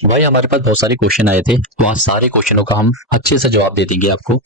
भाई हमारे पास बहुत सारे क्वेश्चन आए थे, तो आज सारे क्वेश्चनों का हम अच्छे से जवाब दे देंगे आपको।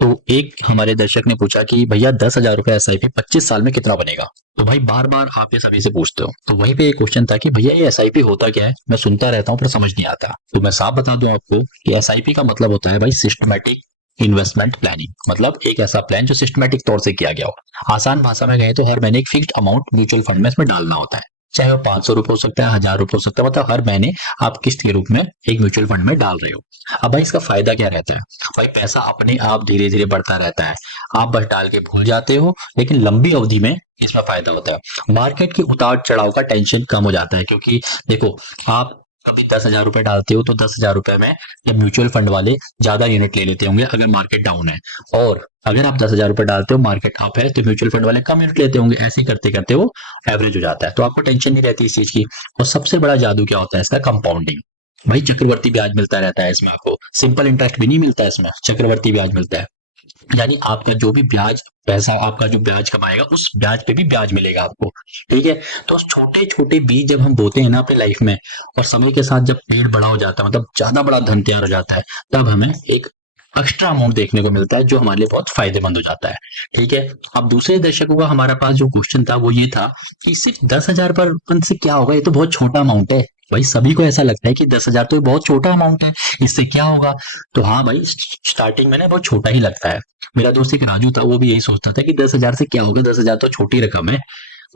तो एक हमारे दर्शक ने पूछा कि भैया 10,000 रुपये एसआईपी 25 साल में कितना बनेगा। तो भाई बार बार आप ये सभी से पूछते हो, तो वहीं पे एक क्वेश्चन था कि भैया ये एसआईपी होता क्या है। मैं सुनता रहता हूँ पर समझ नहीं आता, तो मैं साफ बता दूं आपको कि एसआईपी का मतलब होता है भाई सिस्टमेटिक इन्वेस्टमेंट प्लानिंग। मतलब एक ऐसा प्लान जो सिस्टमेटिक तौर से किया गया हो। आसान भाषा में कहें तो हर महीने एक फिक्स्ड अमाउंट म्यूचुअल फंड में इसमें डालना होता है। चाहे वो 500 रुपये हो सकता है, 1000 रुपये हो सकता है, मतलब हर महीने आप किस्त के रूप में एक म्यूचुअल फंड में डाल रहे हो। अब भाई इसका फायदा क्या रहता है। भाई पैसा अपने आप धीरे धीरे बढ़ता रहता है। आप बस डाल के भूल जाते हो, लेकिन लंबी अवधि में इसमें फायदा होता है। मार्केट की उतार चढ़ाव का टेंशन कम हो जाता है, क्योंकि देखो, आप अभी 10,000 रुपए डालते हो तो 10,000 रुपए में जब म्यूचुअल फंड वाले ज्यादा यूनिट ले लेते होंगे अगर मार्केट डाउन है। और अगर आप 10,000 रुपए डालते हो, मार्केट अप है, तो म्यूचुअल फंड वाले कम यूनिट लेते होंगे। ऐसे ही करते करते वो एवरेज हो जाता है, तो आपको टेंशन नहीं रहती इस चीज की। और सबसे बड़ा जादू क्या होता है इसका, कंपाउंडिंग। भाई चक्रवर्ती ब्याज मिलता रहता है इसमें आपको। सिंपल इंटरेस्ट भी नहीं मिलता है इसमें, चक्रवर्ती ब्याज मिलता है। यानी आपका जो भी ब्याज, पैसा आपका जो ब्याज कमाएगा उस ब्याज पे भी ब्याज मिलेगा आपको। ठीक है। तो छोटे छोटे बीज जब हम बोते हैं ना अपने लाइफ में, और समय के साथ जब पेड़ बड़ा हो जाता है, मतलब ज्यादा बड़ा धन तैयार हो जाता है, तब हमें एक एक्स्ट्रा अमाउंट देखने को मिलता है जो हमारे लिए बहुत फायदेमंद हो जाता है। ठीक है। अब दूसरे दर्शकों का हमारे पास जो क्वेश्चन था वो ये था कि सिर्फ 10,000 पर से क्या होगा, ये तो बहुत छोटा अमाउंट है। भाई सभी को ऐसा लगता है कि 10,000 तो बहुत छोटा अमाउंट है, इससे क्या होगा। तो हाँ भाई, स्टार्टिंग में ना बहुत छोटा ही लगता है। मेरा दोस्त एक राजू था, वो भी यही सोचता था कि 10,000 से क्या होगा, 10,000 तो छोटी रकम है।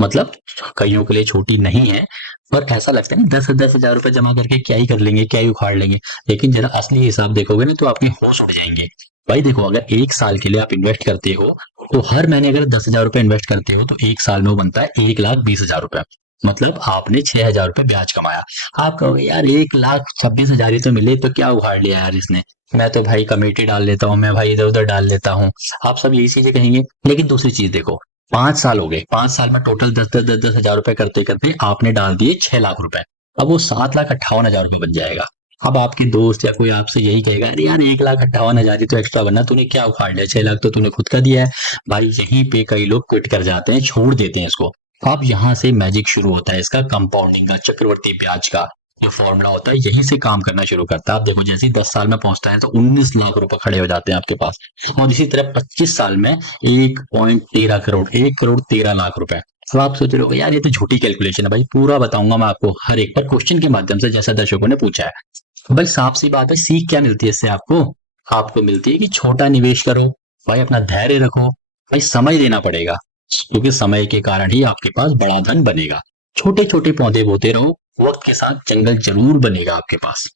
मतलब कईयों के लिए छोटी नहीं है, पर ऐसा लगता है ना, 10,000 रुपए जमा करके क्या ही कर लेंगे, क्या ही उखाड़ लेंगे। लेकिन जरा असली हिसाब देखोगे ना तो आपके होश उड़ जाएंगे। भाई देखो, अगर 1 साल के लिए आप इन्वेस्ट करते हो, तो हर महीने अगर 10,000 रुपए इन्वेस्ट करते हो तो 1 साल में वो बनता है 1,20,000 रुपए। मतलब आपने 6,000 रुपए ब्याज कमाया। आप कहोगे यार 1,26,000 ही तो मिले, तो क्या उखाड़ लिया यार इसने। मैं तो भाई कमेटी डाल लेता हूँ, मैं भाई इधर उधर डाल लेता हूँ। आप सब यही चीजें कहेंगे। लेकिन दूसरी चीज देखो, 5 साल हो गए, 5 साल में टोटल 10,000 रुपए करते करते आपने डाल दिए 6 लाख रुपए। अब वो 7,58,000 रुपए बन जाएगा। अब आपके दोस्त या कोई आपसे यही कहेगा, अरे यार 1,58,000 ही तो एक्स्ट्रा बना, तूने क्या उखाड़ लिया, 6 लाख तो तूने खुद का दिया है। भाई यहीं पे कई लोग क्विट कर जाते हैं, छोड़ देते हैं इसको। अब यहाँ से मैजिक शुरू होता है इसका, कंपाउंडिंग का, चक्रवर्ती ब्याज का जो फॉर्मूला होता है, यहीं से काम करना शुरू करता है। आप देखो, जैसे ही 10 साल में पहुंचता है तो 19 लाख रुपए खड़े हो जाते हैं आपके पास। और इसी तरह 25 साल में 1.13 करोड़, 1,13,00,000 रुपए। अब आप सोच रहे हो यार ये तो झूठी कैलकुलेशन है। भाई पूरा बताऊंगा मैं आपको हर एक पर क्वेश्चन के माध्यम से, जैसा दर्शकों ने पूछा है। बस साफ सी बात है, सीख क्या मिलती है इससे आपको। आपको मिलती है कि छोटा निवेश करो, भाई अपना धैर्य रखो, भाई समय देना पड़ेगा, क्योंकि समय के कारण ही आपके पास बड़ा धन बनेगा। छोटे छोटे पौधे बोते रहो, वक्त के साथ जंगल जरूर बनेगा आपके पास।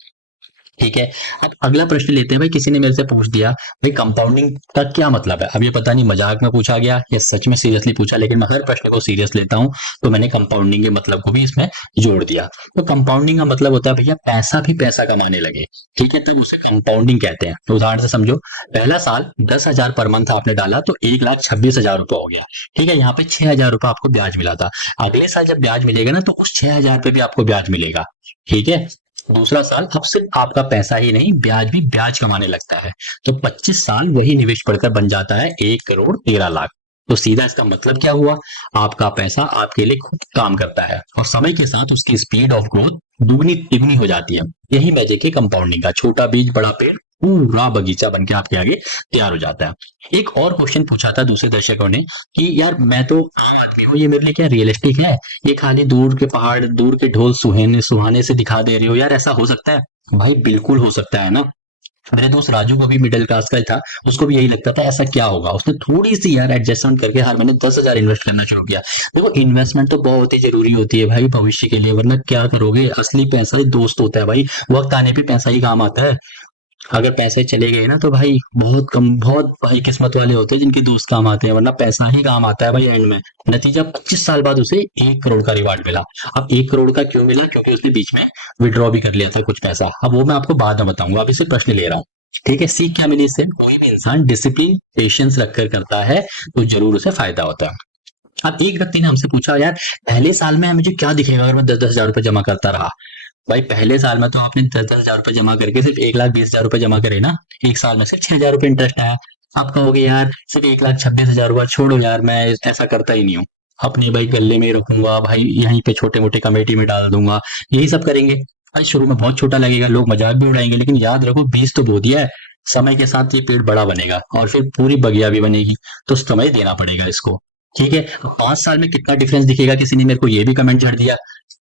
ठीक है। अब अगला प्रश्न लेते हैं। भाई किसी ने मेरे से पूछ दिया, भाई कंपाउंडिंग का क्या मतलब है। अब ये पता नहीं मजाक में पूछा गया या सच में सीरियसली पूछा, लेकिन मैं हर प्रश्न को सीरियस लेता हूँ, तो मैंने कंपाउंडिंग के मतलब को भी इसमें जोड़ दिया। तो कंपाउंडिंग का मतलब होता है भैया पैसा भी पैसा कमाने लगे। ठीक है, तब उसे कंपाउंडिंग कहते हैं। तो उदाहरण से समझो, पहला साल 10,000 पर मंथ आपने डाला तो 1,26,000 रुपए हो गया। ठीक है, यहाँ पे 6,000 रुपए आपको ब्याज मिला था। अगले साल जब ब्याज मिलेगा ना, तो उस 6,000 पे भी आपको ब्याज मिलेगा। ठीक है। दूसरा साल अब सिर्फ आपका पैसा ही नहीं, ब्याज भी ब्याज कमाने लगता है। तो 25 साल वही निवेश बढ़कर बन जाता है 1,13,00,000। तो सीधा इसका मतलब क्या हुआ, आपका पैसा आपके लिए खुद काम करता है, और समय के साथ उसकी स्पीड ऑफ ग्रोथ दुगनी तिगुनी हो जाती है। यही मैजिक है कंपाउंडिंग का, छोटा बीज बड़ा पेड़, पूरा बगीचा बन के आपके आगे तैयार हो जाता है। एक और क्वेश्चन पूछा था दूसरे दर्शकों ने कि यार मैं तो आम आदमी हूँ, ये मेरे लिए क्या रियलिस्टिक है, ये खाली दूर के पहाड़, दूर के ढोल सुहाने सुहाने से दिखा दे रहे हो यार, ऐसा हो सकता है। भाई बिल्कुल हो सकता है ना। मेरे दोस्त राजू को भी मिडिल क्लास का ही था, उसको भी यही लगता था ऐसा क्या होगा। उसने थोड़ी सी यार एडजस्टमेंट करके हर महीने 10,000 इन्वेस्ट करना शुरू किया। देखो इन्वेस्टमेंट तो बहुत ही जरूरी होती है भाई भविष्य के लिए, वरना क्या करोगे। असली पैसा ही दोस्त होता है भाई, वक्त आने पे पैसा ही काम आता है। अगर पैसे चले गए ना तो भाई बहुत कम, बहुत भाई किस्मत वाले होते हैं जिनके दोस्त काम आते हैं, वरना पैसा ही काम आता है भाई एंड में। नतीजा 25 साल बाद उसे 1 करोड़ का रिवार्ड मिला। अब 1 करोड़ का क्यों मिला, क्योंकि उसने बीच में विड्रॉ भी कर लिया था कुछ पैसा। अब वो मैं आपको बाद में बताऊंगा, अभी से प्रश्न ले रहा हूँ। ठीक है, सीख क्या मिली इससे, कोई भी इंसान डिसिप्लिन पेशेंस रखकर करता है तो जरूर उसे फायदा होता है। अब एक व्यक्ति ने हमसे पूछा, यार पहले साल में मुझे क्या दिखेगा अगर मैं 10,000 रुपए जमा करता रहा। भाई पहले साल में तो आपने 10,000 रुपए जमा करके सिर्फ 1,20,000 रुपए जमा करे ना, एक साल में सिर्फ 6,000 रुपए इंटरेस्ट आया। आप कहोगे यार सिर्फ 1,26,000 रुपए, छोड़ो यार मैं ऐसा करता ही नहीं हूँ, अपने भाई गले में रखूंगा, भाई यहीं पे छोटे मोटे कमेटी में डाल दूंगा, यही सब करेंगे। भाई शुरू में बहुत छोटा लगेगा, लोग मजाक भी उड़ाएंगे, लेकिन याद रखो बीज तो बो दिया है, समय के साथ ये पेड़ बड़ा बनेगा और फिर पूरी बगिया भी बनेगी। तो समय देना पड़ेगा इसको। ठीक है, अब 5 साल में कितना डिफरेंस दिखेगा, किसी ने मेरे को ये भी कमेंट झड़ दिया।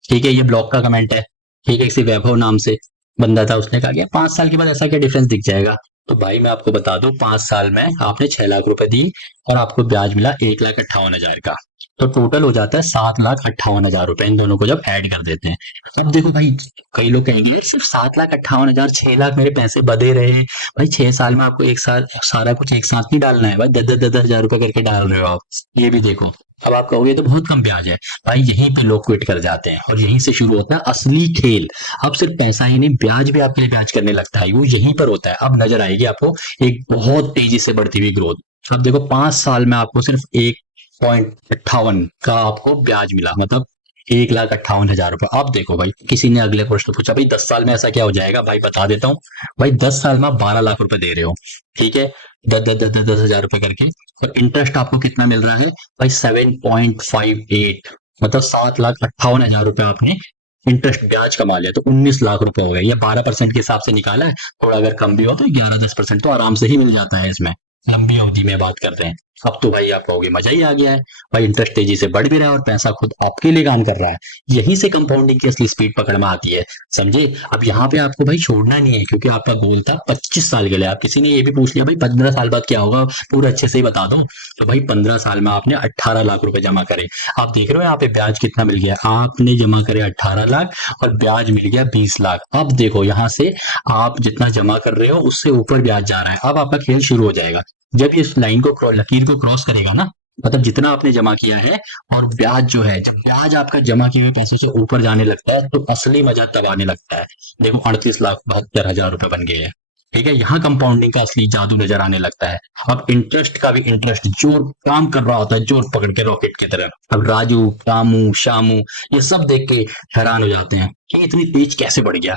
ठीक है, ये ब्लॉग का कमेंट है। ठीक है, किसी वैभव नाम से बंदा था, उसने कहा कि 5 साल के बाद ऐसा क्या डिफरेंस दिख जाएगा। तो भाई मैं आपको बता दूं, 5 साल में आपने 6 लाख रुपए दी और आपको ब्याज मिला 1,58,000 का। तो टोटल हो जाता है 7,58,000 रुपए, इन दोनों को जब ऐड कर देते हैं। अब देखो भाई, कई लोग कहेंगे "यार, सिर्फ 7,58,000, 6 लाख मेरे पैसे बधे रहे"। भाई 6 साल में आपको एक साल सारा कुछ एक साथ नहीं डालना है भाई, 10,000 10,000 रुपए करके डाल रहे हो आप। ये भी देखो। अब आप कहोगे तो बहुत कम ब्याज है। भाई यहीं पे लोग क्विट कर जाते हैं और यहीं से शुरू होता है असली खेल। अब सिर्फ पैसा ही नहीं, ब्याज भी आपके लिए ब्याज करने लगता है, वो यहीं पर होता है। अब नजर आएगी आपको एक बहुत तेजी से बढ़ती हुई ग्रोथ। अब देखो 5 साल में आपको सिर्फ 1,58 का आपको ब्याज मिला, मतलब 1,58,000 रुपए। अब देखो भाई, किसी ने अगले प्रश्न पूछा भाई 10 साल में ऐसा क्या हो जाएगा, भाई बता देता हूँ। भाई 10 साल में आप 12 लाख रुपए दे रहे हो। ठीक है, 10,000 रुपए करके। और इंटरेस्ट आपको कितना मिल रहा है भाई, 7.58, मतलब 7,58,000 रुपए आपने इंटरेस्ट ब्याज कमा लिया। तो 19 लाख रुपए हो गए। या 12% के हिसाब से निकाला है, थोड़ा अगर कम भी हो तो 11-10% तो आराम से ही मिल जाता है इसमें। लंबी अवधि में बात कर रहे हैं। अब तो भाई आप कहोगे मजा ही आ गया है। भाई इंटरेस्ट तेजी से बढ़ भी रहा है और पैसा खुद आपके लिए काम कर रहा है। यहीं से कंपाउंडिंग की असली स्पीड पकड़ में आती है। समझे। अब यहाँ पे आपको भाई छोड़ना नहीं है, क्योंकि आपका गोल था 25 साल के लिए। आप किसी ने ये भी पूछ लिया भाई 15 साल बाद क्या होगा, पूरा अच्छे से ही बता दो। तो भाई 15 साल में आपने 18 लाख रुपए जमा करे। आप देख रहे हो यहाँ पे ब्याज कितना मिल गया, आपने जमा करे 18 लाख और ब्याज मिल गया 20 लाख। अब देखो यहाँ से आप जितना जमा कर रहे हो उससे ऊपर ब्याज जा रहा है। अब आपका खेल शुरू हो जाएगा। जब इस लाइन को लकीर को क्रॉस करेगा ना, मतलब जितना आपने जमा किया है और ब्याज जो है, जब ब्याज आपका जमा किए हुए पैसों से ऊपर जाने लगता है तो असली मजा तब आने लगता है। देखो 38,72,000 रुपए बन गए हैं। ठीक है, यहाँ कंपाउंडिंग का असली जादू नजर आने लगता है। अब इंटरेस्ट का भी इंटरेस्ट जोर काम कर रहा होता है, जोर पकड़ के रॉकेट की तरह। अब राजू, रामू, शामू ये सब देख के हैरान हो जाते हैं कि इतनी तेज कैसे बढ़ गया।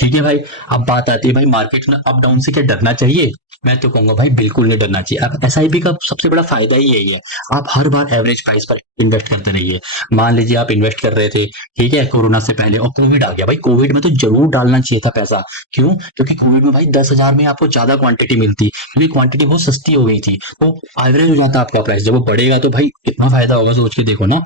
ठीक है भाई। अब बात आती है भाई मार्केट में अप डाउन से क्या डरना चाहिए। मैं तो कहूंगा भाई बिल्कुल नहीं डरना चाहिए। अब एसआईपी का सबसे बड़ा फायदा ही यही है, आप हर बार एवरेज प्राइस पर इन्वेस्ट करते रहिए। मान लीजिए आप इन्वेस्ट कर रहे थे, ठीक है, कोरोना से पहले, और कोविड आ गया। भाई कोविड में तो जरूर डालना चाहिए था पैसा। क्यों? क्योंकि कोविड में भाई 10,000 में आपको ज्यादा क्वांटिटी मिलती, क्योंकि क्वांटिटी बहुत सस्ती हो गई थी। तो एवरेज हो जाता आपका प्राइस। जब वो बढ़ेगा तो भाई कितना फायदा होगा, सोच के देखो ना।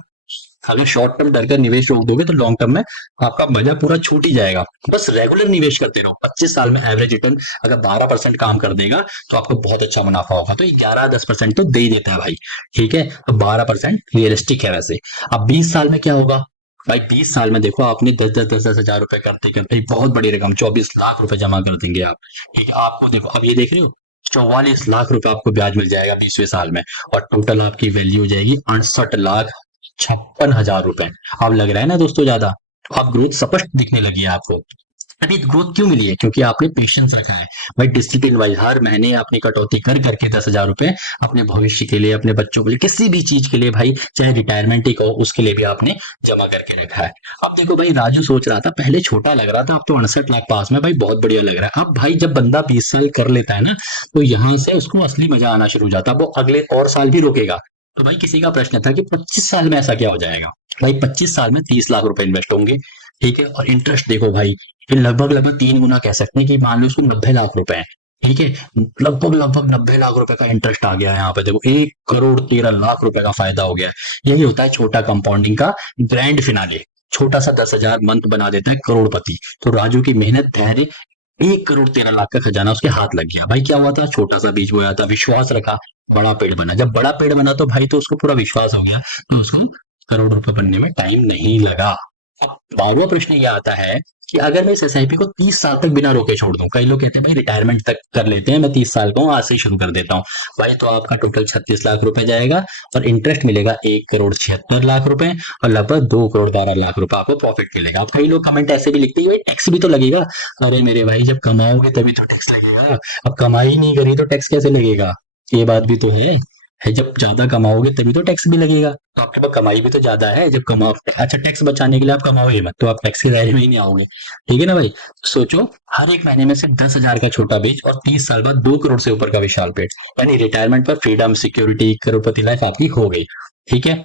अगर शॉर्ट टर्म डर कर निवेश रोक दोगे तो लॉन्ग टर्म में आपका मजा पूरा छूट ही जाएगा। बस रेगुलर निवेश करते रहो। 25 साल में एवरेज रिटर्न अगर 12% काम कर देगा तो आपको बहुत अच्छा मुनाफा होगा। तो 11-10% तो दे ही देता है भाई। ठीक है, तो 12% रियलिस्टिक है वैसे। अब 20 साल में क्या होगा भाई, 20 साल में देखो आपने 10,000 रुपए करते बहुत बड़ी रकम 24 लाख रुपए जमा कर देंगे आप। ठीक है, आपको देखो अब ये देख रहे हो 44 लाख रुपए आपको ब्याज मिल जाएगा 20वें साल में। और टोटल आपकी वैल्यू हो जाएगी 68,56,000 रुपए। अब लग रहा है ना दोस्तों ज्यादा, अब ग्रोथ स्पष्ट दिखने लगी है आपको। अभी ग्रोथ क्यों मिली है? क्योंकि आपने पेशेंस रखा है भाई, डिसिप्लिन वाइज हर महीने आपने कटौती कर करके 10,000 रुपए अपने भविष्य के लिए, अपने बच्चों के लिए, किसी भी चीज के लिए भाई, चाहे रिटायरमेंट ही कहो, उसके लिए भी आपने जमा करके रखा है। अब देखो भाई, राजू सोच रहा था पहले छोटा लग रहा था, अब तो 68 लाख पास में, भाई बहुत बढ़िया लग रहा है। अब भाई जब बंदा 20 साल कर लेता है ना, तो यहाँ से उसको असली मजा आना शुरू हो जाता है। वो अगले और साल भी रोकेगा। तो भाई किसी का प्रश्न था कि 25 साल में ऐसा क्या हो जाएगा। भाई 25 साल में 30 लाख रुपए इन्वेस्ट होंगे। ठीक है, और इंटरेस्ट देखो भाई, ये लगभग लगभग 3 गुना कह सकते हैं कि मान लो उसको 90 लाख रुपए है। ठीक है, लगभग लगभग 90 लाख रुपए का इंटरेस्ट आ गया है यहाँ पे। देखो 1,13,00,000 रुपए का फायदा हो गया है। यही होता है छोटा कंपाउंडिंग का ग्रैंड फिनाले। छोटा सा 10,000 मंथ बना देता है करोड़पति। तो राजू की मेहनत, धैर्य, 1,13,00,000 का खजाना उसके हाथ लग गया। भाई क्या हुआ था, छोटा सा बीज बोया था, विश्वास रखा, बड़ा पेड़ बना। जब बड़ा पेड़ बना तो भाई तो उसको पूरा विश्वास हो गया, तो उसको करोड़ रुपए बनने में टाइम नहीं लगा। अब 12वां प्रश्न ये आता है कि अगर मैं इस एसआईपी को 30 साल तक बिना रोके छोड़ दूं। कई लोग कहते हैं भाई रिटायरमेंट तक कर लेते हैं, मैं 30 साल का हूं, आज से ही शुरू कर देता हूँ। भाई तो आपका टोटल 36 लाख रुपए जाएगा और इंटरेस्ट मिलेगा 1,76,00,000 रुपए और लगभग 2,12,00,000 रुपए आपको प्रॉफिट मिलेगा। अब कई लोग कमेंट ऐसे भी लिखते हैं भाई टैक्स भी तो लगेगा। अरे मेरे भाई, जब कमाओगे तभी तो टैक्स लगेगा। अब कमाई नहीं करी तो टैक्स कैसे लगेगा? ये बात भी तो है जब ज्यादा कमाओगे तभी तो टैक्स भी लगेगा। तो आपके पास कमाई भी तो ज्यादा है जब कमाओ। अच्छा, टैक्स बचाने के लिए आप कमाओगे मत, तो आप टैक्स के दायरे में ही नहीं आओगे। ठीक है ना भाई। सोचो, हर एक महीने में से 10,000 का छोटा बीज और 30 साल बाद 2 करोड़ से ऊपर का विशाल पेड़, यानी रिटायरमेंट पर फ्रीडम, सिक्योरिटी, करोड़पति लाइफ आपकी हो गई। ठीक है।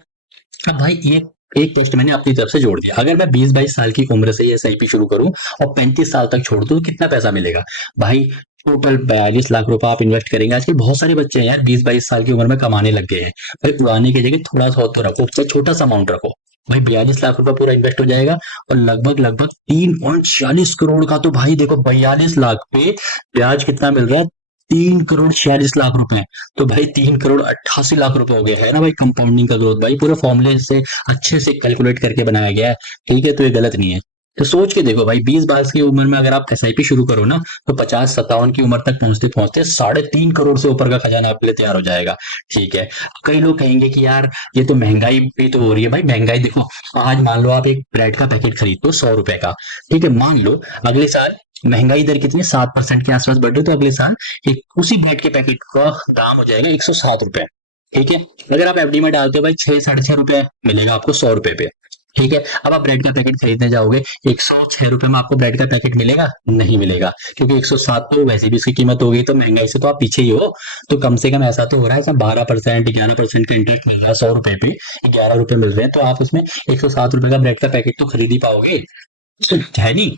अब भाई ये एक टेस्ट मैंने अपनी तरफ से जोड़ दिया। अगर मैं 20-22 साल की उम्र से ये एसआईपी शुरू करूं और 35 साल तक छोड़ दूं तो कितना पैसा मिलेगा भाई? टोटल 42 लाख रुपए आप इन्वेस्ट करेंगे। आजकल बहुत सारे बच्चे हैं यार 20-22 साल की उम्र में कमाने लग गए हैं। भाई उड़ाने की जगह थोड़ा सा तो रखो, चाहे छोटा सा अमाउंट रखो। भाई 42 लाख रुपए पूरा इन्वेस्ट हो जाएगा और लगभग लगभग 3.46 करोड़ का, तो भाई देखो 42 लाख पे ब्याज कितना मिल रहा है? 3 करोड़ 46 लाख रुपए। तो भाई 3 करोड़ 88 लाख रुपए हो गए, है ना भाई कंपाउंडिंग का ग्रोथ। भाई पूरे फॉर्मूले से अच्छे से कैलकुलेट करके बनाया गया है, ठीक है? तो ये गलत नहीं है। तो सोच के देखो भाई 20-22 की उम्र में अगर आप एसआईपी शुरू करो ना तो 50-57 की उम्र तक पहुंचते पहुंचते 3.5 करोड़ से ऊपर का खजाना आपके लिए तैयार हो जाएगा, ठीक है? कई लोग कहेंगे कि यार ये तो महंगाई भी तो हो रही है। भाई महंगाई देखो, आज मान लो आप एक ब्रेड का पैकेट खरीदते हो 100 रुपए का, ठीक है? मान लो अगले साल महंगाई दर कितनी 7% के आसपास बढ़ रही, तो अगले साल एक उसी ब्रेड के पैकेट का दाम हो जाएगा 107 रुपए, ठीक है? अगर आप एफडी में डालते हो भाई 6-6.5 रुपए मिलेगा आपको 100 रुपए पे, ठीक है? अब आप ब्रेड का पैकेट खरीदने जाओगे 106 रुपए में आपको ब्रेड का पैकेट मिलेगा? नहीं मिलेगा, क्योंकि 107 तो वैसे भी इसकी कीमत हो गई, तो महंगाई से तो आप पीछे ही हो। तो कम से कम ऐसा तो हो रहा है 12% 11% का इंटरेस्ट मिल रहा है 100 रुपए पे, 11 रुपए मिल रहे हैं, तो आप उसमें 107 रुपए का ब्रेड का पैकेट तो खरीद ही पाओगे, है नहीं?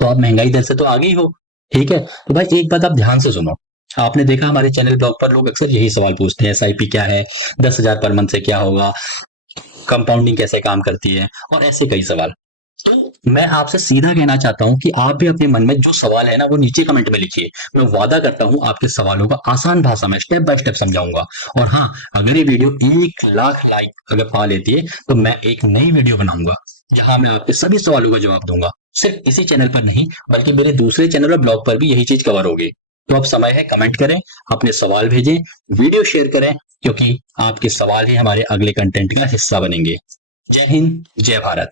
तो आप महंगाई दर से तो आगे ही हो, ठीक है? तो भाई एक बात आप ध्यान से सुनो। आपने देखा हमारे चैनल ब्लॉग पर लोग अक्सर यही सवाल पूछते हैं, एसआईपी क्या है, 10,000 पर मंथ से क्या होगा, कंपाउंडिंग कैसे काम करती है, और ऐसे कई सवाल। तो मैं आपसे सीधा कहना चाहता हूं कि आप भी अपने मन में जो सवाल है ना वो नीचे कमेंट में लिखिए। मैं वादा करता हूं आपके सवालों का आसान भाषा में स्टेप बाय स्टेप समझाऊंगा। और हाँ, अगर ये वीडियो 1 लाख लाइक अगर पा लेती है तो मैं एक नई वीडियो बनाऊंगा जहां मैं आपके सभी सवालों का जवाब दूंगा। सिर्फ इसी चैनल पर नहीं बल्कि मेरे दूसरे चैनल और ब्लॉग पर भी यही चीज कवर होगी। तो अब समय है, कमेंट करें, अपने सवाल भेजें, वीडियो शेयर करें, क्योंकि आपके सवाल ही हमारे अगले कंटेंट का हिस्सा बनेंगे। जय हिंद, जय भारत।